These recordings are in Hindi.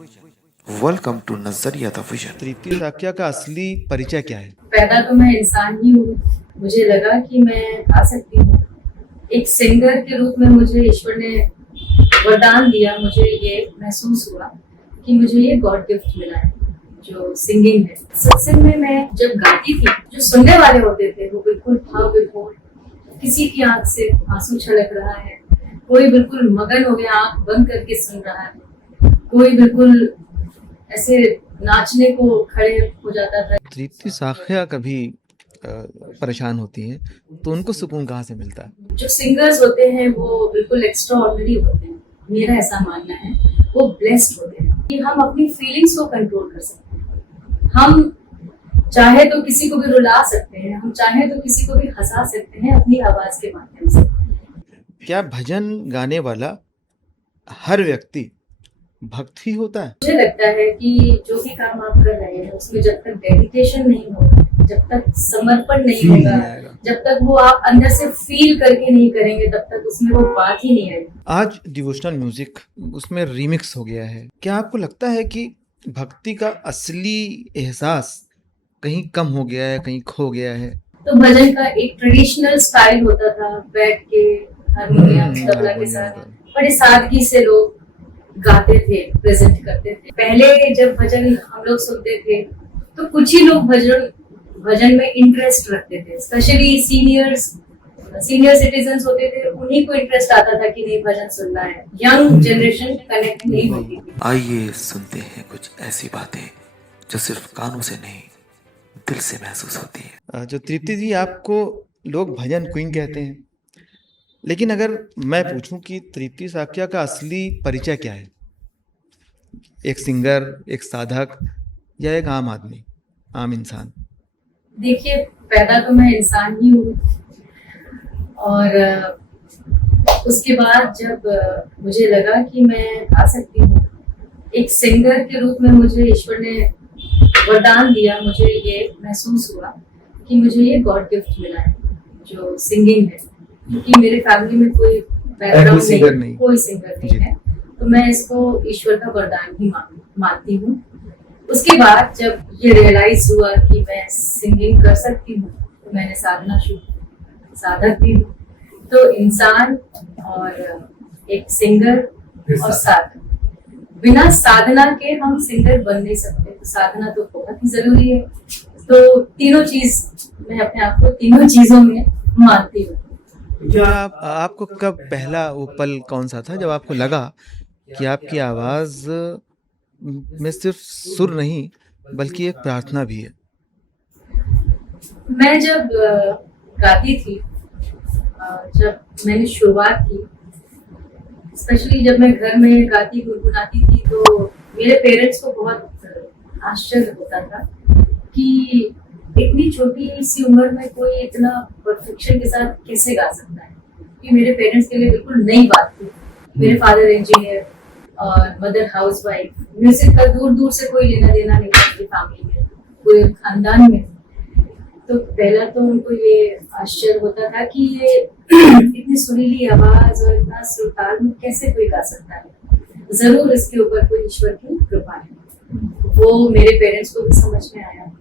वेलकम टू नजरिया द विजन। तृप्ति साक्या का असली परिचय क्या है? पैदा तो मैं इंसान ही हूँ। मुझे लगा कि मैं गा सकती हूँ। एक सिंगर के रूप में मुझे ईश्वर ने वरदान दिया। मुझे ये महसूस हुआ कि मुझे ये गॉड गिफ्ट मिला है जो सिंगिंग है। सत्संग में मैं जब गाती थी, जो सुनने वाले होते थे वो बिल्कुल भाव विभोर, किसी की आंख से आंसू छलक रहा है, कोई बिल्कुल मगन हो गया आंख बंद करके सुन रहा है, कोई बिल्कुल ऐसे नाचने को खड़े हो जाता था। तृप्ति साक्या कभी परेशान होती हैं तो उनको सुकून कहाँ से मिलता है? जो सिंगर्स होते हैं वो बिल्कुल एक्स्ट्रा ऑर्डिनरी होते हैं, मेरा ऐसा मानना है। वो ब्लेस्ड होते हैं कि हम अपनी फीलिंग्स को कंट्रोल कर सकते हैं। हम चाहे तो किसी को भी रुला सकते हैं, हम चाहे तो किसी को भी हंसा सकते हैं अपनी आवाज के माध्यम से। क्या भजन गाने वाला हर व्यक्ति भक्त ही होता है? मुझे लगता है कि जो भी काम आप कर रहे हैं उसमें जब तक डेडिकेशन नहीं होगा, जब तक समर्पण नहीं होगा, जब तक वो आप अंदर से फील करके नहीं करेंगे, तब तक उसमें वो बात ही नहीं आएगी। आज डिवोशनल म्यूजिक उसमें रीमिक्स हो गया है। क्या आपको लगता है कि भक्ति का असली एहसास कहीं कम हो गया है, कहीं खो गया है? तो भजन का एक ट्रेडिशनल स्टाइल होता था, बैठ के हारमोनियम तबला के साथ बड़ी सादगी से लोग गाते थे, प्रेजेंट करते थे। पहले जब भजन हम लोग सुनते थे तो कुछ ही लोग भजन में इंटरेस्ट रखते थे, स्पेशली सीनियर सिटीजन्स होते थे, उन्हीं को इंटरेस्ट आता था कि नहीं भजन सुनना है। यंग जनरेशन कनेक्ट नहीं होती थी। आइए सुनते हैं कुछ ऐसी बातें जो सिर्फ कानों से नहीं दिल से महसूस होती है। जो तृप्ति जी, आपको लोग भजन क्वीन कहते हैं, लेकिन अगर मैं पूछूं कि तृप्ति साक्या का असली परिचय क्या है? एक सिंगर, एक साधक या एक आम आदमी, आम इंसान? देखिए, पैदा तो मैं इंसान ही हूँ और उसके बाद जब मुझे लगा कि मैं गा सकती हूँ, एक सिंगर के रूप में मुझे ईश्वर ने वरदान दिया। मुझे ये महसूस हुआ कि मुझे ये गॉड गिफ्ट मिला है जो सिंगिंग है, क्योंकि मेरे फैमिली में कोई बैकग्राउंड नहीं, कोई सिंगर नहीं है, तो मैं इसको ईश्वर का वरदान ही मानती हूँ। उसके बाद जब ये रियलाइज हुआ कि मैं सिंगिंग कर सकती हूँ, तो मैंने साधना शुरू, साधक भी हूँ। तो इंसान और एक सिंगर और साधक, बिना साधना के हम सिंगर बन नहीं सकते। तो साधना तो बहुत ही जरूरी है। तो तीनों चीज, मैं अपने आप को तीनों चीजों में मानती हूँ। क्या आपको कब पहला वो पल कौन सा था जब आपको लगा कि आपकी आवाज में सिर्फ सुर नहीं बल्कि एक प्रार्थना भी है? मैं जब गाती थी, जब मैंने शुरुआत की, स्पेशली जब मैं घर में गाती गुनगुनाती थी, तो मेरे पेरेंट्स को बहुत आश्चर्य होता था कि इतनी छोटी सी उम्र में कोई इतना परफेक्शन के साथ कैसे गा सकता है। कि मेरे पेरेंट्स के लिए बिल्कुल नई बात थी। मेरे फादर इंजीनियर और मदर हाउसवाइफ, म्यूजिक का दूर दूर से कोई लेना देना नहीं था मेरी फैमिली में, कोई खानदान में। तो पहला तो उनको ये आश्चर्य होता था कि ये इतनी सुरीली आवाज और इतना सुरताल में कैसे कोई गा सकता है। जरूर इसके ऊपर कोई ईश्वर की कृपा है। वो मेरे पेरेंट्स को भी समझ में आया।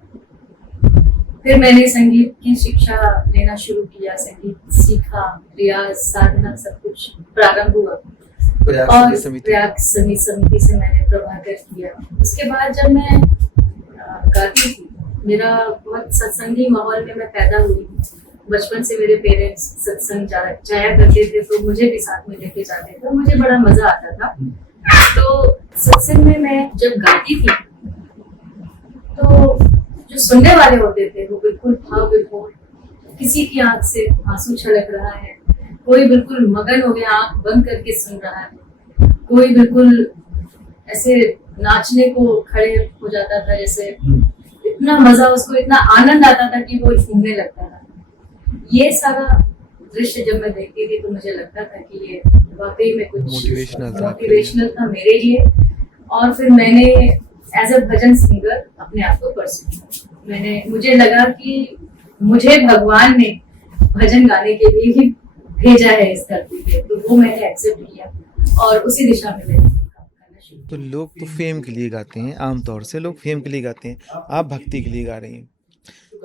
फिर मैंने संगीत की शिक्षा लेना शुरू किया, संगीत सीखा, रियाज, साधना, सब कुछ प्रारंभ हुआ। और प्रयाग समिति से मैंने प्रभाकर किया। उसके बाद जब मैं गाती थी, मेरा बहुत सत्संगी माहौल में मैं पैदा हुई। बचपन से मेरे पेरेंट्स सत्संग जाया करते थे, तो मुझे भी साथ में लेके जाते थे, मुझे बड़ा मजा आता था। तो सत्संग में मैं जब गाती थी, तो जो सुनने वाले होते थे वो बिल्कुल भाव विभोर, किसी की आंख से आंसू छलक रहा है, कोई बिल्कुल मगन हो गया आंख बंद करके सुन रहा है, कोई बिल्कुल ऐसे नाचने को खड़े हो जाता था, जैसे इतना मजा, उसको इतना आनंद आता था कि वो झूमने लगता था। ये सारा दृश्य जब मैं देखती थी तो मुझे लगता था कि ये वाकई में कुछ मोटिवेशनल था मेरे लिए। और फिर मैंने एज अ भजन सिंगर अपने आप को परस्यू, मुझे लगा कि मुझे भगवान ने भजन गाने के लिए ही भेजा है इस धरती पे, तो वो मैंने एक्सेप्ट किया और उसी दिशा में मैंने काम करना शुरू तो लोग तो फेम के लिए गाते हैं, आमतौर से लोग फेम के लिए गाते हैं, आप भक्ति के लिए गा रही हैं।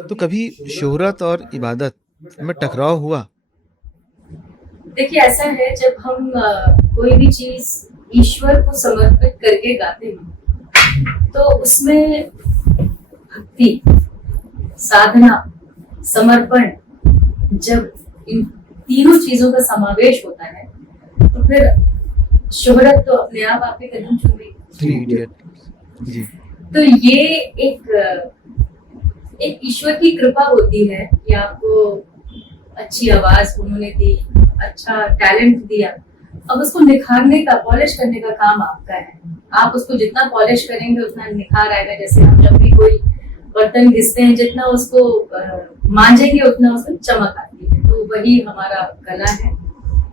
तो कभी शोहरत और इबादत में टकराव हुआ? देखिए ऐसा है, जब हम कोई भी चीज ईश्वर को समर्पित करके गाते हैं तो उसमें भक्ति, साधना, समर्पण, जब इन तीनों चीजों का समावेश होता है तो फिर शोहरत तो अपने आप आपके कदम चूम गई। थ्री इडियट जी। तो ये एक ईश्वर की कृपा होती है कि आपको अच्छी आवाज उन्होंने दी, अच्छा टैलेंट दिया, अब उसको निखारने का, पॉलिश करने का काम आपका है। आप उसको जितना पॉलिश करेंगे उतना निखार आएगा। जैसे हम जब भी कोई बर्तन घिसते हैं, जितना उसको मांजेंगे उतना उसमें चमक आती है। तो वही हमारा कला है,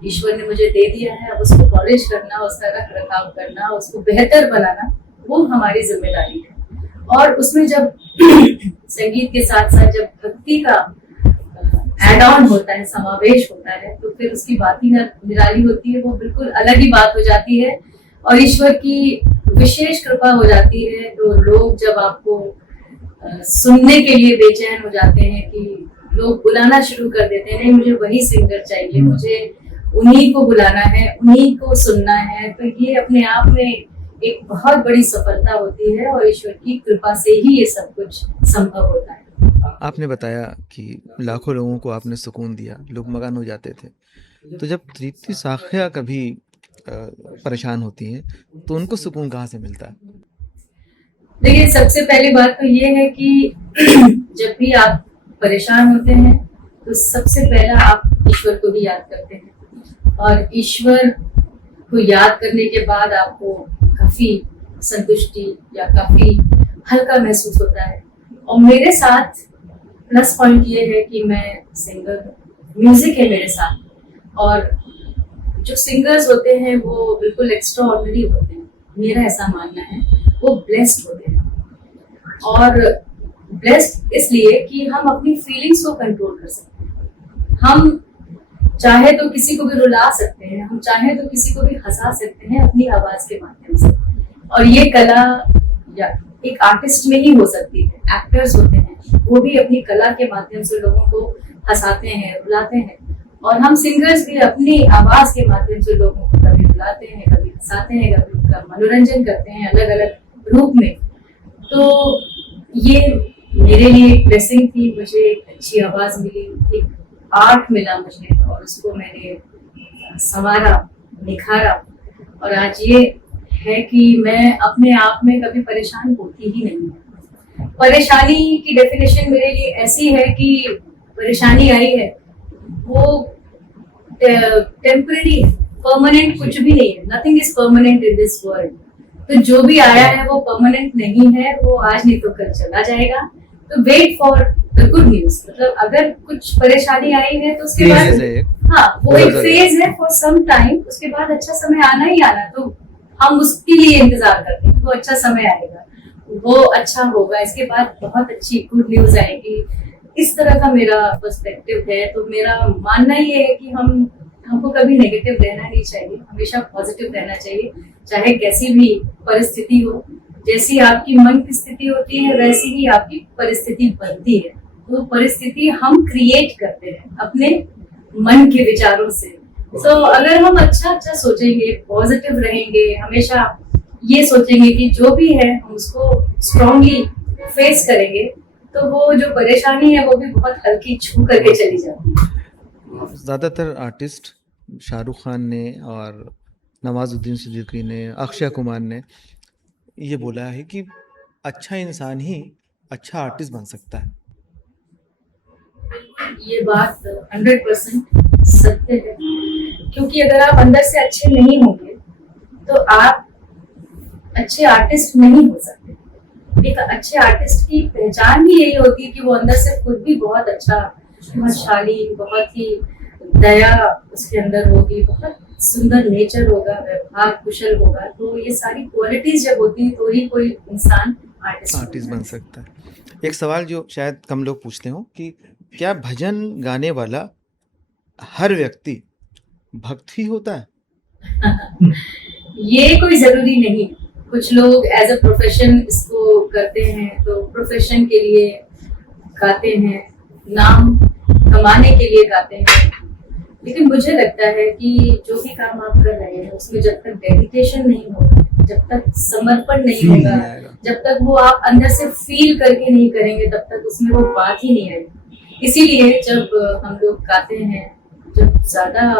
ईश्वर ने मुझे दे दिया है। अब उसको पॉलिश करना, उसका रख रखाव करना, उसको बेहतर बनाना, वो हमारी जिम्मेदारी है। और उसमें जब संगीत के साथ साथ जब भक्ति का एड ऑन होता है, समावेश होता है, तो फिर उसकी बात ही निराली होती है। वो बिल्कुल अलग ही बात हो जाती है और ईश्वर की विशेष कृपा हो जाती है। तो लोग जब आपको सुनने के लिए बेचैन हो जाते हैं कि लोग बुलाना शुरू कर देते हैं, नहीं मुझे वही सिंगर चाहिए, मुझे उन्हीं को बुलाना है, उन्हीं को सुनना है, तो ये अपने आप में एक बहुत बड़ी सफलता होती है और ईश्वर की कृपा से ही ये सब कुछ संभव होता है। आपने बताया कि लाखों लोगों को आपने सुकून दिया, लोग मगन हो जाते थे। तो जब तृप्ति साख्या कभी परेशान होती हैं तो उनको सुकून कहाँ से मिलता है? देखिए सबसे पहली बात तो ये है कि जब भी आप परेशान होते हैं तो सबसे पहला आप ईश्वर को ही याद करते हैं और ईश्वर को याद करने के बाद आपको काफी संतुष्टि या काफी हल्का महसूस होता है। और मेरे साथ प्लस पॉइंट ये है कि मैं सिंगर हूँ, म्यूजिक है मेरे साथ, और जो सिंगर्स होते हैं वो बिल्कुल एक्स्ट्रा ऑर्डिनरी होते हैं, मेरा ऐसा मानना है। वो ब्लेस्ड होते हैं और ब्लेस्ड इसलिए कि हम अपनी फीलिंग्स को कंट्रोल कर सकते हैं। हम चाहे तो किसी को भी रुला सकते हैं, हम चाहे तो किसी को भी हंसा सकते हैं अपनी आवाज के माध्यम से। और ये कला या एक आर्टिस्ट में ही हो सकती है। एक्टर्स होते हैं वो भी अपनी कला के माध्यम से लोगों को हंसाते हैं, रुलाते हैं, और हम सिंगर्स भी अपनी आवाज के माध्यम से लोगों को कभी रुलाते हैं, कभी हंसाते हैं, कभी उनका मनोरंजन करते हैं अलग अलग रूप में। तो ये मेरे लिए एक ब्लेसिंग थी, मुझे एक अच्छी आवाज मिली, एक आर्ट मिला मुझे, और उसको मैंने संवारा, निखारा, और आज ये है कि मैं अपने आप में कभी परेशान होती ही नहीं। परेशानी की डेफिनेशन मेरे लिए ऐसी है कि परेशानी आई है वो टेम्पररी, परमानेंट कुछ भी नहीं है। Nothing is permanent in this world. तो जो भी आया है वो परमानेंट नहीं है, वो आज नहीं तो कल चला जाएगा। तो wait for the good news. मतलब अगर कुछ परेशानी आई है तो उसके बाद हाँ वो एक फेज है फॉर सम टाइम, उसके बाद अच्छा समय आना ही आना। तो हम उसके लिए इंतजार करते हैं, वो अच्छा समय आएगा, वो अच्छा होगा, इसके बाद बहुत अच्छी गुड न्यूज आएगी। इस तरह का मेरा पर्सपेक्टिव है। तो मेरा मानना ये है कि हमको कभी नेगेटिव रहना नहीं चाहिए, हमेशा पॉजिटिव रहना चाहिए, चाहे कैसी भी परिस्थिति हो। जैसी आपकी मन की स्थिति होती है वैसी ही आपकी परिस्थिति बनती है। तो परिस्थिति हम क्रिएट करते हैं अपने मन के विचारों से। अगर हम अच्छा सोचेंगे, पॉजिटिव रहेंगे, हमेशा ये सोचेंगे कि जो भी है हम उसको स्ट्रांगली फेस करेंगे, तो वो जो परेशानी है वो भी बहुत हल्की छू करके चली जाती है। ज़्यादातर आर्टिस्ट शाहरुख खान ने और नवाजुद्दीन सिद्दीकी ने, अक्षय कुमार ने ये बोला है कि अच्छा इंसान ही अच्छा आर्टिस्ट बन सकता है। ये बात 100% सत्य है, क्योंकि अगर आप अंदर से अच्छे नहीं होंगे तो आप अच्छे आर्टिस्ट नहीं हो सकते। एक अच्छे आर्टिस्ट की पहचान ही यही होती है कि वो अंदर से खुद भी बहुत अच्छा, बहुत शालीन, बहुत ही दया उसके अंदर होगी, बहुत सुंदर नेचर होगा, व्यवहार कुशल होगा। तो ये सारी क्वालिटीज जब होती है तो ही कोई इंसान आर्टिस्ट बन सकता है। एक सवाल जो शायद कम लोग पूछते हो कि क्या भजन गाने वाला हर व्यक्ति भक्त ही होता है? ये कोई जरूरी नहीं है। कुछ लोग एज अ प्रोफेशन इसको करते हैं, तो प्रोफेशन के लिए गाते हैं, नाम कमाने के लिए गाते हैं। लेकिन मुझे लगता है कि जो भी काम आप कर रहे हैं उसमें जब तक डेडिकेशन नहीं होगा, जब तक समर्पण नहीं Feel होगा, नहीं आएगा। जब तक वो आप अंदर से फील करके नहीं करेंगे, तब तक उसमें वो बात ही नहीं आएगी। इसीलिए जब हम लोग गाते हैं, जब ज्यादा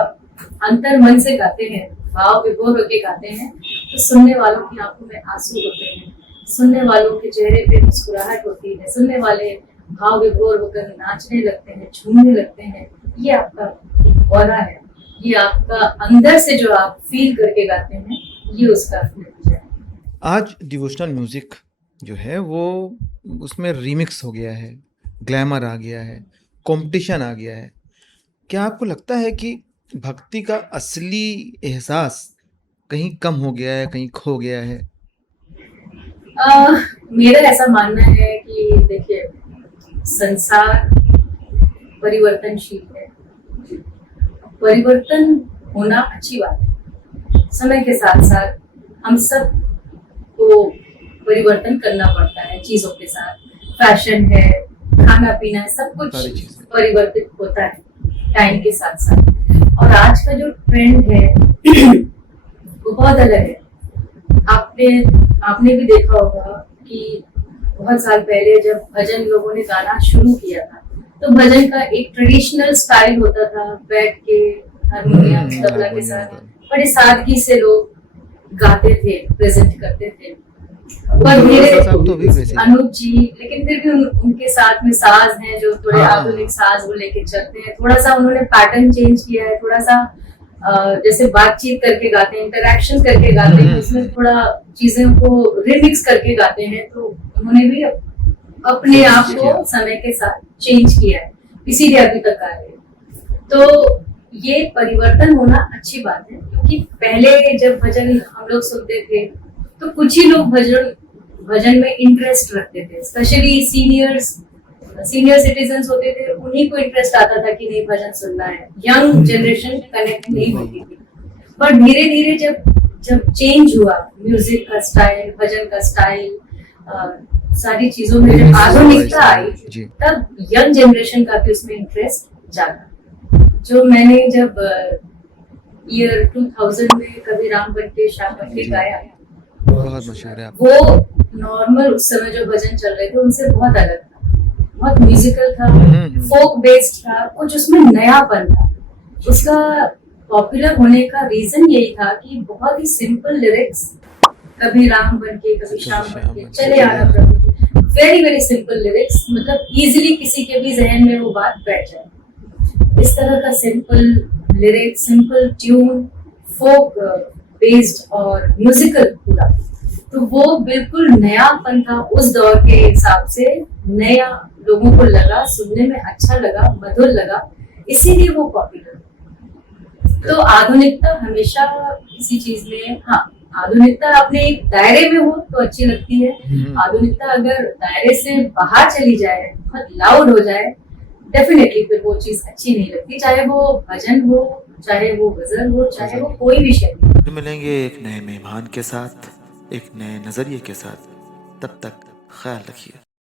अंतर मन से गाते हैं, भाव विभोर होके गाते हैं, तो सुनने वालों की आंखों में आंसू होते हैं, सुनने वालों के चेहरे पे मुस्कुराहट होती है, सुनने वाले भाव विभोर होकर नाचने लगते हैं, झूमने लगते हैं। ये आपका ऑरा है, ये आपका अंदर से जो आप फील करके गाते हैं, ये उसका नतीजा है। आज डिवोशनल म्यूजिक जो है वो उसमें रीमिक्स हो गया है, ग्लैमर आ गया है, कंपटीशन आ गया है। क्या आपको लगता है कि भक्ति का असली एहसास कहीं कम हो गया है, कहीं खो गया है? मेरा ऐसा मानना है कि देखिए, संसार परिवर्तनशील है, परिवर्तन होना अच्छी बात है। समय के साथ साथ हम सब को परिवर्तन करना पड़ता है चीजों के साथ। फैशन है, खाना पीना है, सब कुछ सारी चीजें। परिवर्तित होता है टाइम के साथ साथ। और आज का जो ट्रेंड है वो बहुत अलग है। आपने भी देखा होगा कि बहुत साल पहले जब भजन लोगों ने गाना शुरू किया था, तो भजन का एक ट्रेडिशनल स्टाइल होता था, बैठ के हारमोनियम तबला के साथ बड़ी सादगी से लोग गाते थे, प्रेजेंट करते थे। पर सब तो भी मेरे वैसे ही। अनूप जी, लेकिन फिर भी उनके साथ में साज हैं जो थोड़े हाँ। आधुनिक साज वो लेके चलते हैं। थोड़ा सा उन्होंने पैटर्न चेंज किया है, थोड़ा सा जैसे बातचीत करके गाते हैं, इंटरेक्शन करके गाते हैं, उसमें थोड़ा चीजों को रिमिक्स करके गाते हैं। तो उन्होंने भी अपने आप किया। को समय के साथ चेंज किया है, इसीलिए अभी तक आ रहे हैं। तो ये परिवर्तन होना अच्छी बात है, क्योंकि पहले जब भजन हम लोग सुनते थे तो कुछ ही लोग भजन में इंटरेस्ट रखते थे, स्पेशली सीनियर सिटीजन्स होते थे, उन्हीं को इंटरेस्ट आता था कि नहीं भजन सुनना है। यंग जनरेशन कनेक्ट नहीं होती थी। पर धीरे धीरे जब चेंज हुआ म्यूजिक का स्टाइल, भजन का स्टाइल, सारी चीजों में जब आधुनिकता आई, जी। तब यंग जनरेशन का भी उसमें इंटरेस्ट जागा। जो मैंने जब ईयर 2000 में कभी राम बनके श्याम बनके गाया, बहुत मशहूर है आप। वो नॉर्मल उस समय जो भजन चल रहे थे उनसे बहुत अलग था, बहुत म्यूजिकल था, फोक बेस्ड था, कुछ उसमें नयापन था। उसका पॉपुलर होने का रीजन यही था कि बहुत ही सिंपल लिरिक्स, कभी राम बनके कभी श्याम बनके चले आना प्रभु, वेरी वेरी सिंपल लिरिक्स, मतलब इजीली किसी के भी जहन में वो बात बैठ जाए। इस तरह का सिंपल लिरिक्स, सिंपल ट्यून, फोक बेस्ड और म्यूजिकल पूरा, तो वो बिल्कुल नयापन था उस दौर के हिसाब से। नया लोगों को लगा, सुनने में अच्छा लगा, मधुर लगा, इसीलिए वो पॉपुलर। तो आधुनिकता हमेशा किसी चीज में, हाँ, आधुनिकता अपने एक दायरे में हो तो अच्छी लगती है। आधुनिकता अगर दायरे से बाहर चली जाए, बहुत लाउड हो जाए, डेफिनेटली फिर वो चीज अच्छी नहीं लगती, चाहे वो भजन हो, चाहे वो गजल हो, चाहे वो कोई भी शैली। फिर मिलेंगे एक नए मेहमान के साथ, एक नए नजरिए के साथ। तब तक ख्याल रखिए।